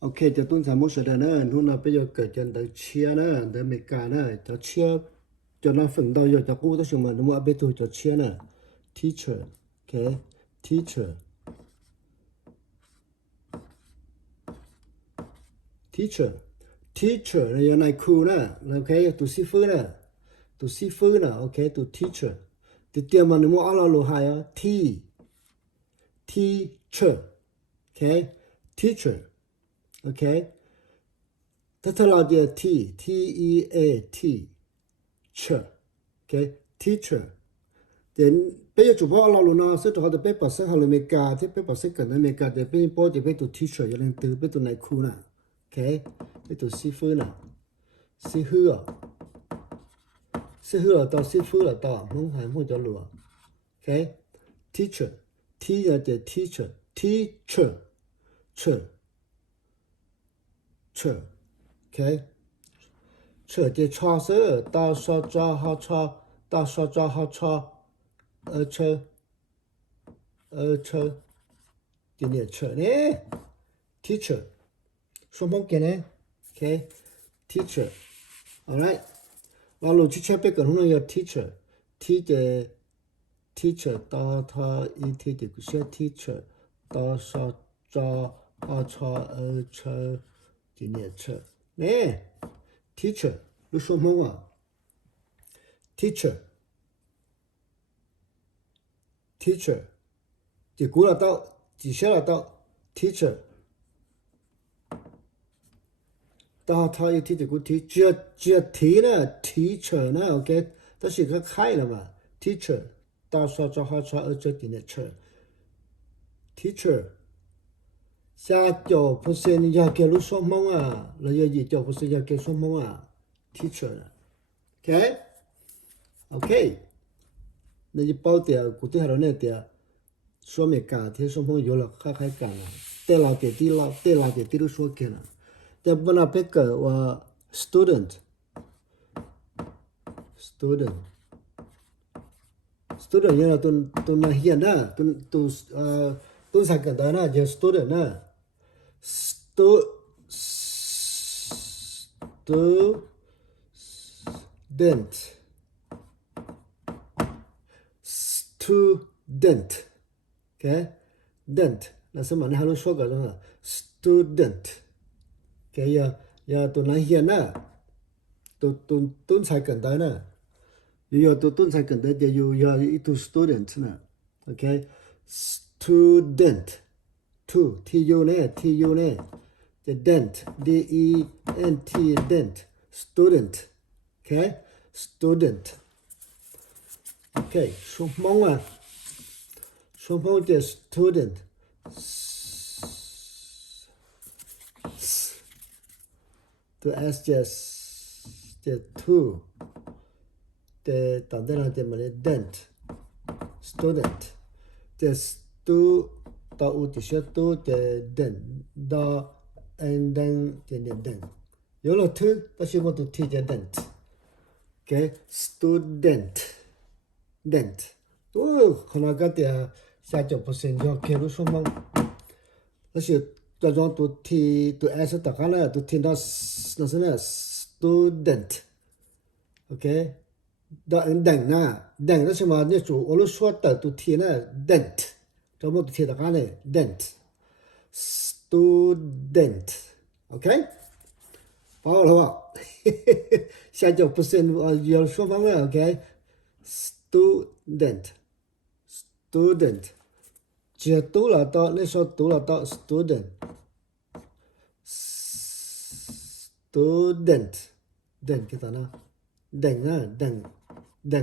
Ok, cho tôi sẽ một số đó nữa, lúc nào bây giờ cởi chân tới chia nữa, tới mấy cái nữa, cho chia cho nó phần đầu giờ cho cô tới xong mà nó mua biết tôi cho chia nữa, teacher, ok, teacher, teacher, teacher là giờ này cô nữa, ok, tu sư phụ nữa, tu sư phụ nữa, ok, tu teacher, thì tiền mà nó mua alo lo hai á, teacher, ok, teacher, ok, thế thôi là giờ T, cher, ok, teacher. Then bây giờ chụp bao lâu nó sẽ cho họ được biết bác sĩ họ làm việc thì biết bác sĩ cần làm việc thì bây giờ bây giờ bây giờ teacher cho nên từ bây giờ này khu nè, ok, bây giờ sư phụ nè, sư hư à, sư hư là tao sư phụ là tao, không phải không cho lừa, ok, teacher, T là the teacher, teacher, cher, cher, ok, cher thì cho sữa, tao cho họ cho, tao cho họ cho, cher, cher, thì nhớ cher nè, teacher.双方给呢 ，OK teacher，alright，完了去前边个弄要 teacher，T 的 teacher 到他一天的个些 teacher 到上招二超二超的年车，呢 teacher 有什么啊 ？teacher 的过了到底下了到 teacher。到他一提这个提，只要提呢，teacher 呢，OK，它是个开了嘛，teacher，到说这好说二这点的 teacher，下脚不是你要给路说梦啊，那要一脚不是要给说梦啊，teacher，OK，OK，那就包点，估计还有那点，说没干，天说梦有了，还干了，带了点地了，带了点地都说给了。แต่บนอาเป็กว่า student student student เนี่ยตุนนักเรียนนะตุนสักกันได้นะจะ student นะ stu student student okay dent 那什么你还能说个什么 student cái giờ tụi nó hiện á tụi tụi tụi sai cần tới nè giờ tụi tụi sai cần tới thì giờ tụi student nè ok student two tu nè the dent dent dent student ok student ok số mong à số mong thì student to S just two the tạm tên là tên mà dent student the stu tao u thì sẽ tu the dent đó and then the dent nhớ là thứ ta sẽ muốn tu thì the dent okay student dent không có cái sao cho bớt sinh cho kêu số mong nó sẽ cho chúng tôi thì tôi ai sẽ tất cả là tôi thì nó sẽ là student ok đó đằng nó sẽ mà như chủ ở lúc suốt tới tôi thì là dent cho một tôi thì tất cả này dent student ok bao lâu ạ sao cho percent giờ số bằng là ok student chỉ tu là to nên số tu là to student dent kita na deng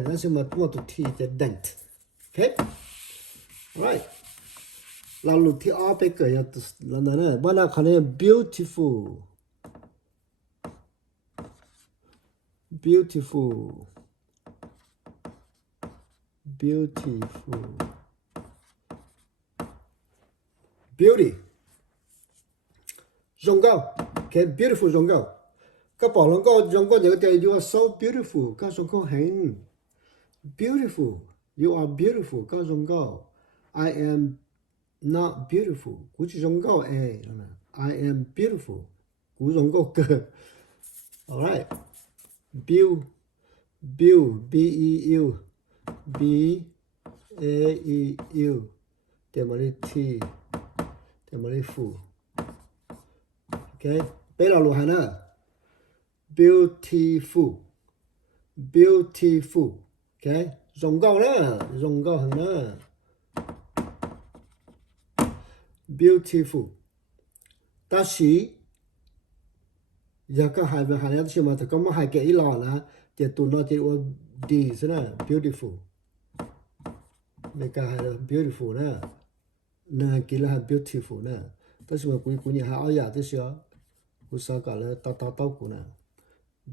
nó sẽ mà một thì dent okay right lalu thì ở bên cái là nó bạn nào khane beautiful beauty rong cao okay beautiful rong cao các bảo rong cao nhớ thì you are so beautiful các rong cao hình beautiful you are beautiful các rong cao I am not beautiful which rong cao I am beautiful. Cú giống câu cơ. Alright. Build. B-E-U. B-A-E-U. Then mới T. Then mới phụ. Okay. Bây giờ luôn hả nè. Beautiful. Okay. Giống câu đó. Giống câu hẳn đó. Beautiful. 다시 약간 하려 시면 잠깐만 하게 일어나 이제 또 너지 디스나 beautiful 내가 하려 beautiful나 나 길라 beautiful나 다시 뭐 꾸니 하야 됐어 우사가라 따따따구나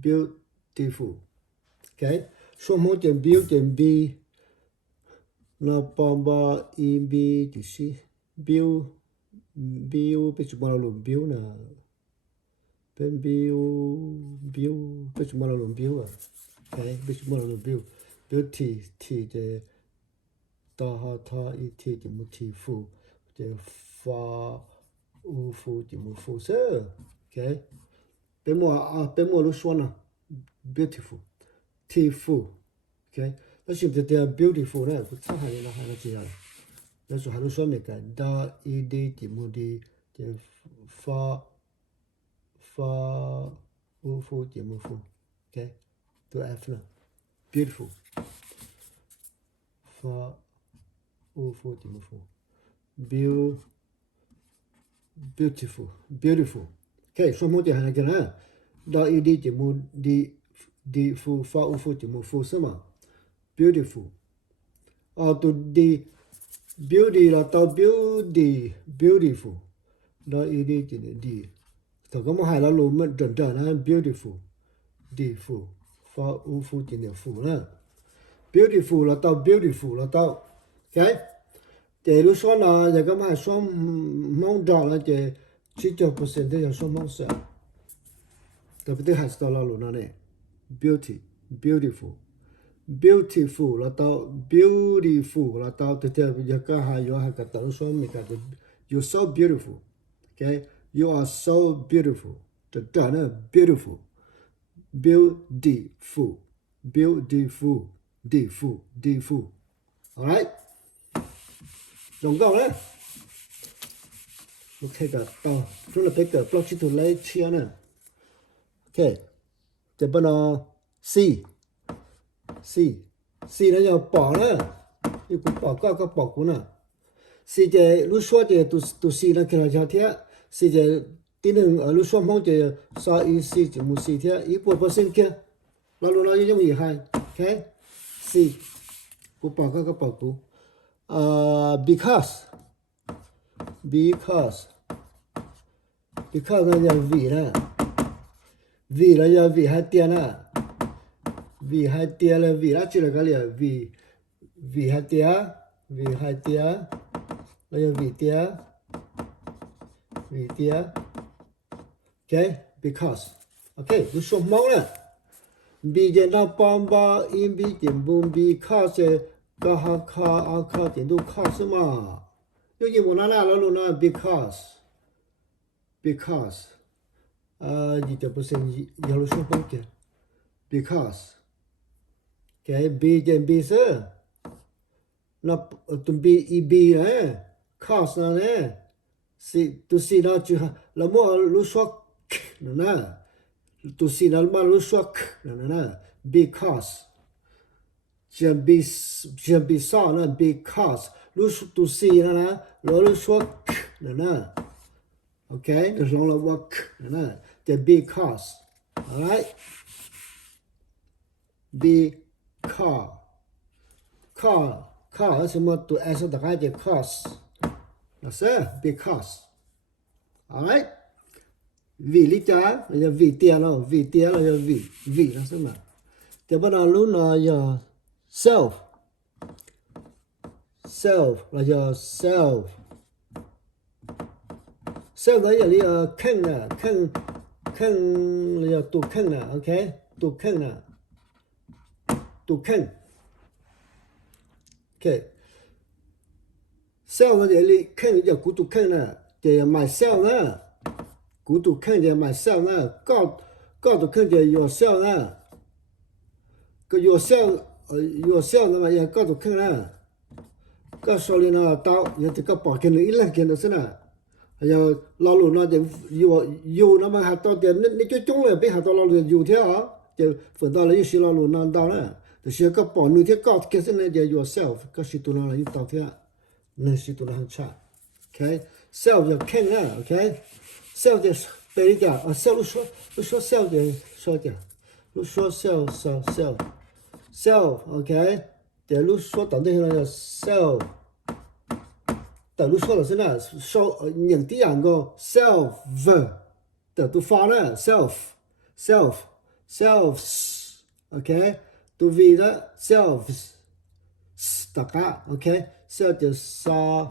beautiful okay 소모 점 be nó bomba in be gì build bây giờ bao luôn build nè bên build bây giờ bao luôn build à cái bây giờ bao luôn build thì để ta thì một thì phụ để pha phụ thì một phụ sơ cái bên mua lúc xuân à beautiful thì phụ cái nó chỉ để beautiful này cũng chắc hay là gì à那时候还能说那个da一的题目的发无负题目负 ，OK， 都 F 了 ，beautiful， 发无负题目负 ，beautiful， 说梦的还那个呢，da一的题目的负发无负题目负是吗 ？beautiful， 都的。Beauty là tao beautiful đó ý đi chỉ đi thằng có một hai là luôn mà trần trần là beautiful pha u phu chỉ là phu nè beautiful là tao cái để lúc sau là giờ có hai số mong đỏ là chỉ cho percent là số mong sợ tapi tu hai số là luôn nè beautiful là tao beautiful là tao từ từ giờ cả hai cái tao số mình cái you're so beautiful, okay, you are so beautiful, từ từ nữa beautiful, alright, đồng câu đấy, ok cả tao, chúng là bây giờ block chỉ từ lấy chia nè, ok, giờ bên nó C nó giờ bỏ nữa, you cũng bỏ có bỏ cũng nè, C giờ lúc số giờ tu C nó kia là sao thế, C giờ tin rằng ở lúc số mong giờ so ý C chỉ một C thế, ý bộ sinh kia, nó luôn nói giống như hai, ok, C, cũng bỏ có bỏ cũng, because nó giờ vì nó giờ vì hai tiền nè. Vì hai tia là vì đã chỉ là cái gì vì hai tia là vì tia okay okay cứ số mong nè vì giờ nó bomb ba in bị điểm bùng because có ha điểm đủ cause mà như gì muốn nói là luôn là because gì cho bớt sinh giờ lúc số mong kia because cái b trên b sơ nó tụi b nè cause nó nè tụi c nó chưa là mua lúc số nè tụi c nó mua lúc số nè because trên b sao nè because lúc tụi c nè lúc số nè ok nó giống là work nè trên because alright car 什么都按照大概的 cause 那是 because alright vì lý cha là vì tiền nó là vì là sao mà thì bắt đầu lúc nào giờ self là giờ self đó giờ là khăn là giờ tụ khăn nè ok tụ khăn nè tụ khăn ok self nó giờ là khăn giờ cụ tụ khăn nè thì myself nè cú tụ khen về myself nè có tụ khen về yourself nè cái yourself nó mà giờ có tụ khen nè có số lượng nó tao giờ thì có bỏ cái nữa ít là cái đó nè giờ lo lụt nó thì you nó mà hạt tao tiền nên cái chung là biết hạt tao lo lụt you thế hả giờ phần tao lấy sự lo lụt nó tao nè thì sẽ có bỏ nữa thế có cái này giờ yourself có sự tụ nó là như tao thế nên sự tụ nó hàng cha okay self giờ khen nè okay self thì bây giờ self lúc số self thì số gì lúc số self okay để lúc số tổng thể là selfแต่รู้说的是呢说认啲人個 self 的都發呢 selves OK 都 v 的 selves 大家 OK self 就 sa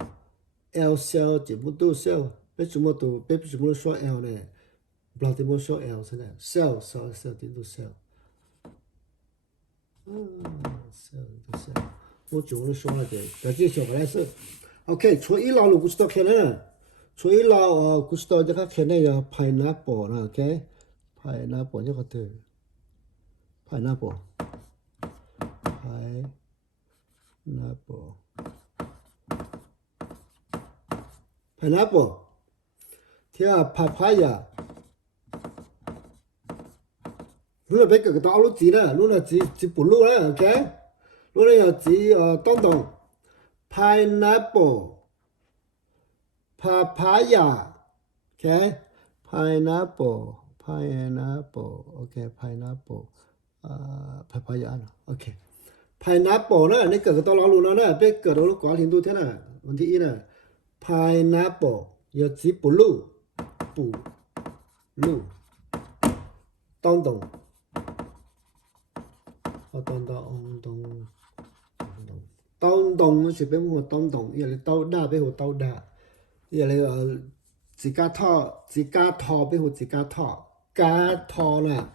l self 就不都 self 為什麼說 l 呢不知道點樣說 l 是呢 self 點都 self 我總都說了嘅但係小個來是OK， 除一老路古斯多看呢，除一老古斯多就看看那个 pineapple 呢 ，OK，pineapple 这个字 ，pineapple， 听啊 papaya， 如果别个到路字呢，路呢字不路呢 ，OK， 路呢要字东。Pineapple, papaya, okay, pineapple, okay, pineapple, papaya, okay, pineapple 呢，你个到老路了呢，别个到路挂听都听呢，问题一呢 ，pineapple 要指 blue， 东，東是俾我東，因為兜打俾我兜打，因為自家拖俾我自家拖，家拖啦，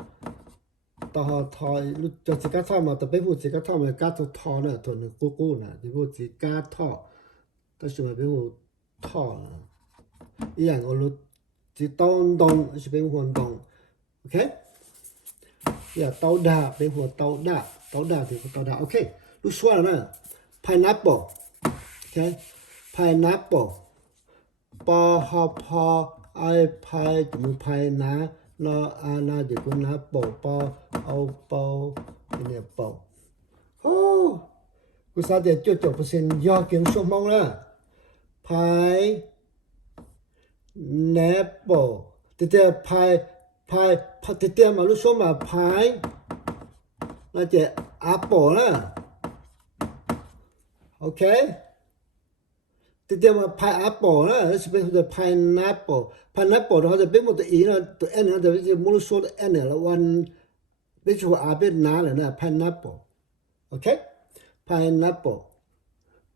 拖就自家拖嘛，就俾我自家拖咪家拖啦，同你姑啦，俾我自家拖，但是咪俾我拖啦，依人我攞自東是俾我東 ，OK， 呀兜打俾我兜打俾我兜打 ，OK， 你說了呢？ Pineapple, okay, pineapple, 包好泡爱拍怎么拍拿那就跟拿包那包哦，我啥的9%要跟说梦了 ，pineapple， 这拍这嘛，你说嘛拍，那就 apple 了。OK， 这点嘛 pineapple 呢，是变成的 pineapple 的话就变成的 e 呢，的 n 呢，就是我们说的 n 了，one， 变成啊变拿了呢 pineapple，OK，pineapple，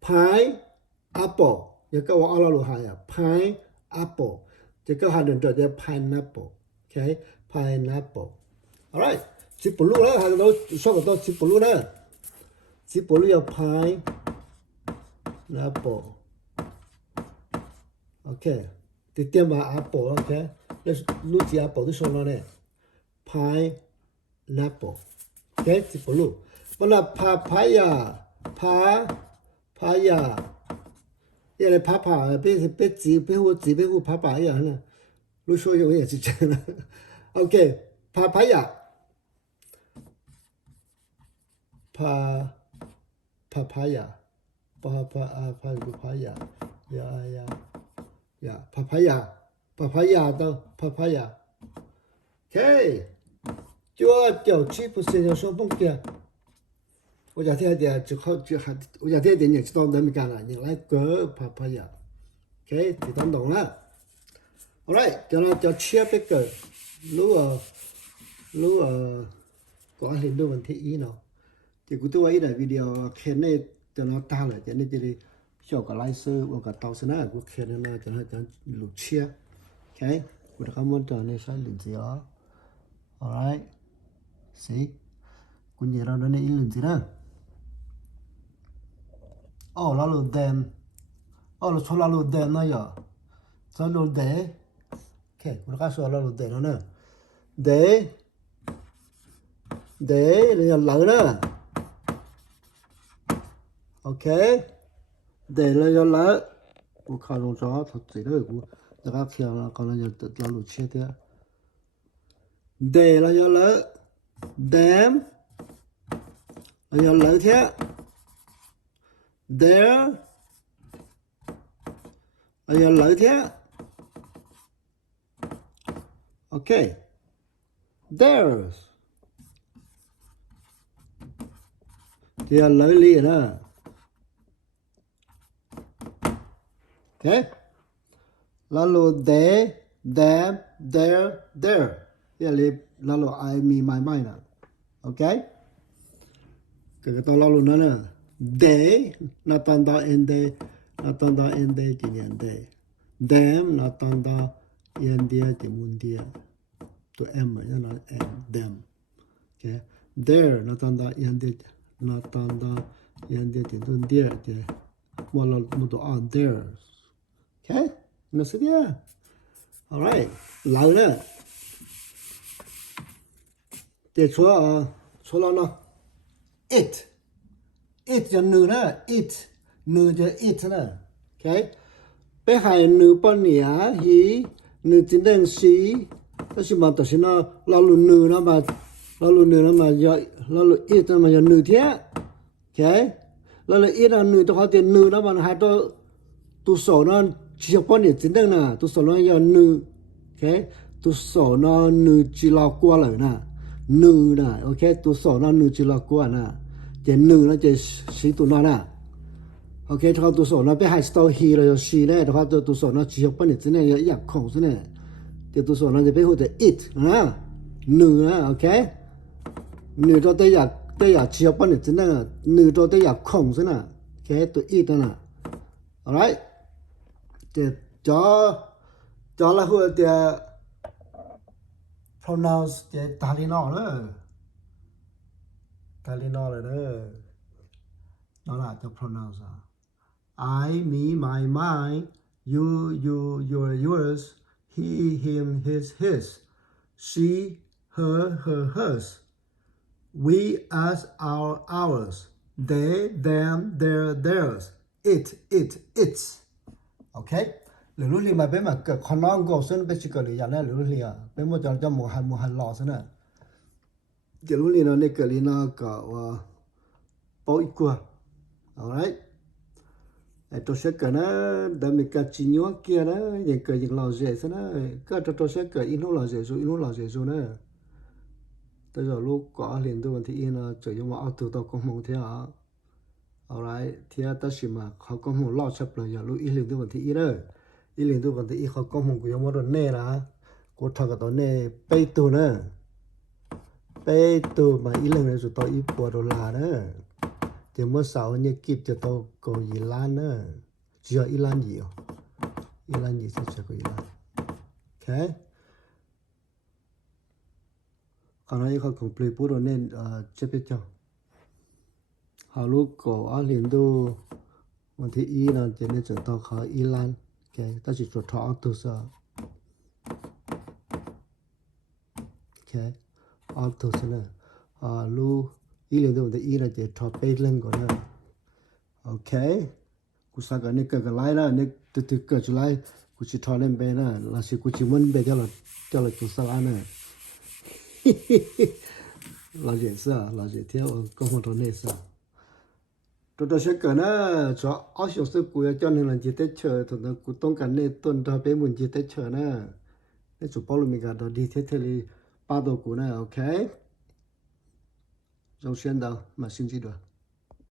pineapple， 也跟我阿拉鲁哈呀 pineapple， 这个还能叫叫 pineapple，OK，pineapple，all right， 吃不路了，还是都说个都吃不路了，吃不路要 pineapple， OK， 这点嘛 apple OK， 那路子 apple 都说了呢 ，pineapple OK， 这不路，完了 papaya， 原来 papa 别字别户 papaya 呢，路说有也是真的 ，OK， papaya， papaya。 papaya， 呀 papaya 的 papaya，OK， 就9%要说蹦的，我家天的只好就还我家天的你知道那么干了，你来个 papaya，OK， 就当懂了。All right， 叫切这个，如果có hình đồ vấn thị nó thì cũng tôi ấy là video khen này cho nó ta lại cho nên thì cho cả lái xe và cả tàu xe này cũng khen nó cho nó lục chia, ok, cũng đã cảm ơn cho nên sẽ lần gì đó, alright, see, cũng nhớ ra đó này lần gì đó, là lần đèn, là cho là lần đèn này à, cho lần đèn, OK của các số là lụt để nó nè để là lỡ đó OK để là lỡ của khá luôn cho thật gì đó của các khi là còn là tự lụt chết thế để là lỡ them là lỡ thế there là lỡ thế OK there's thì là lỡ liền đó OK lalu they them there thì là lalu I me my mine OK cái to lalu nó nè they nó tanda ende chỉ nhận they them nó tanda ende chỉ muốn dia tụi em mà nó em them OK there nó tanda ende chỉ tuần dia chỉ một là một tụi on there OK nó sẽ dia alright lâu nữa để số là nó it cho nữ nữa it nữ cho it nữa OK bé hai nữ bọn nhỉ hi nữ chính đang xí đó là mà đó là nó lalu nữ nó mà giờ lalu it nó mà giờ nữ thế OK lalu it là nữ đó có tiền nữ nó mà hai tu sổ nó chỉ bọn nhỉ chính đang nè tu sổ nó giờ nữ OK tu sổ nó nữ chỉ là qua lại nè nữ nè OK tu sổ nó nữ chỉ là qua nè chỉ nữ nó chỉ xí tu nó nè OK thôi tu sổ nó bé hai style hi rồi xí nè thôi tu sổ nó chỉ bọn nhỉ chính đang giờ không thế nè thì tu sổ nó chỉ bé hút it nè nữ nè OK nữ cho tới giờ chỉ bọn nhỉ chính đang nữ cho tới giờ không thế nè OK tu it nè alright thì cho là hút thì pronounce thì talino nữa rồi đó nó là cho pronounce I me my mine you your yours he him his she her hers we us ours they them theirs it its OK lúc này mà bé mà cái con non của sơn bé chỉ cần lý giải này lúc này à bé mua cho một hành lọ sơn này thì lúc này nó này cái nó có bao ít qua alright tôi sẽ cái nó đâm mình cái chi nhóc kia đó những cái những lò dễ sơn này cái tôi sẽ cái in lò dễ rồi nữa tới giờ lúc có liền tôi vẫn thì in là chỉ dùng vào từ tàu công mông thế à alright thì ta chỉ mà họ công mông lọ chấp là giờ lúc in liền tôi vẫn thì in đó in liền tôi vẫn thì in họ công mông của những món đồ nè là của thằng cái đó nè bay tu nữa bé tu mà ít lần này rồi tao ít bỏ đồ là nữa thì mới sau như kịp cho tao có gì lan nữa chưa ít lan gì sẽ chưa có ít lan OK còn này họ complete bút rồi nên chấp biết cho họ lúc có ở liền tu mà thì ý là chỉ nên cho tao khó ít lan OK ta chỉ cho thọ tu sợ OK auto sana lu ile do de ira je top page lên của nó OK cú sa cái này cái lại là này từ từ cái lại cú chỉ thọ lên bên là chỉ cú chỉ muốn bên cho là cú sa này là dễ theo công việc đó này sao tôi sẽ cái nó cho ở chỗ sự cú cho nên là chỉ tết chờ thôi nó cú tông cái này tuần cho bé muốn chỉ tết chờ nè cái chủ bảo mình cả đó đi thế thì ba đồ của này OK dòng xuyên đâu mà xin gì được